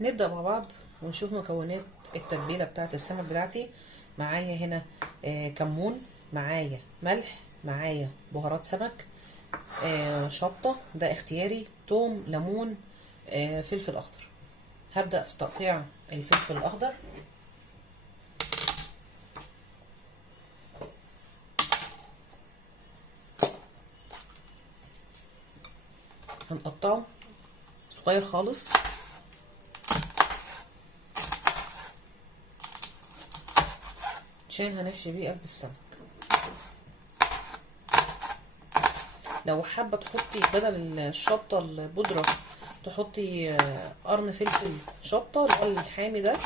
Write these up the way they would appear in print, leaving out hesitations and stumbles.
نبدأ مع بعض ونشوف مكونات التتبيلة بتاعت السمك بتاعتي. معايا هنا كمون، معايا ملح، معايا بهارات سمك، شطة ده اختياري، توم، ليمون، فلفل اخضر. هبدأ في تقطيع الفلفل الاخضر. هنقطعه صغير خالص عشان هنحشي بيه قلب السمك. لو حابه تحطي بدل الشطه البودره تحطي قرن فلفل شطه اللي هو الحامي ده،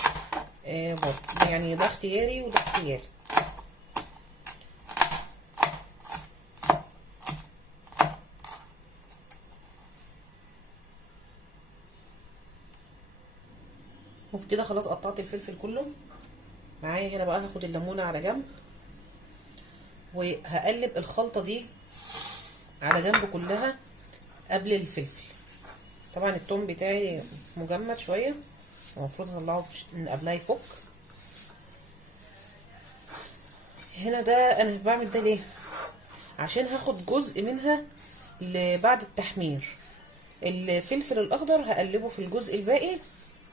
برضه يعني ده اختياري وده اختياري. وبكده خلاص قطعت الفلفل كله. معايا هنا بقى هاخد الليمونه على جنب وهقلب الخلطه دي على جنب كلها قبل الفلفل. طبعا التوم بتاعي مجمد شويه، المفروض اطلعه من قبلها يفك. هنا ده انا بعمل ده ليه؟ عشان هاخد جزء منها بعد التحمير. الفلفل الاخضر هقلبه في الجزء الباقي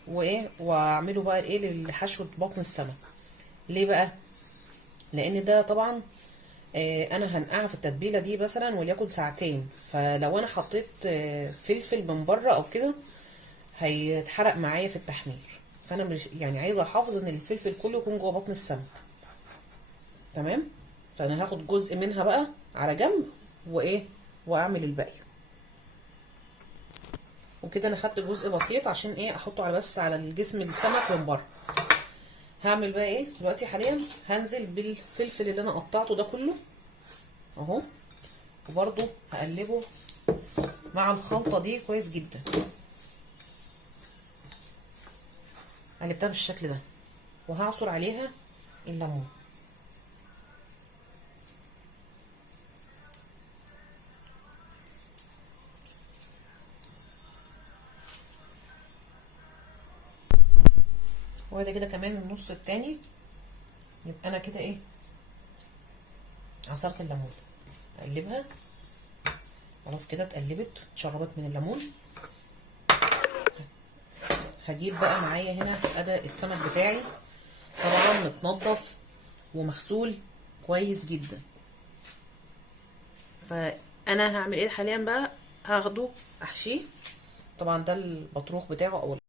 وايه، واعمله بقى ايه لحشوه بطن السمك. ليه بقى؟ لان ده طبعا انا هنقعها في التتبيله دي مثلا وليكن ساعتين، فلو انا حطيت فلفل من بره او كده هيتحرق معايا في التحمير. فانا مش يعني عايزه احافظ ان الفلفل كله يكون جوه بطن السمك. تمام. فانا هاخد جزء منها بقى على جنب وايه، واعمل الباقي. وكده انا خدت جزء بسيط عشان ايه احطه على بس على الجسم السمك من بره. هعمل بقى ايه دلوقتي؟ حاليا هنزل بالفلفل اللي انا قطعته ده كله اهو، وبرده هقلبه مع الخلطه دي كويس جدا. قلبتها بالشكل ده وهعصر عليها الليمون. وده كده كمان النص التاني. يبقى انا كده ايه، عصرت الليمون. اقلبها خلاص كده اتقلبت اتشربت من الليمون. هجيب بقى معايا هنا ادي السمك بتاعي، طبعا متنضف ومغسول كويس جدا. فانا هعمل ايه حاليا بقى؟ هاخده احشيه. طبعا ده البطروخ بتاعه او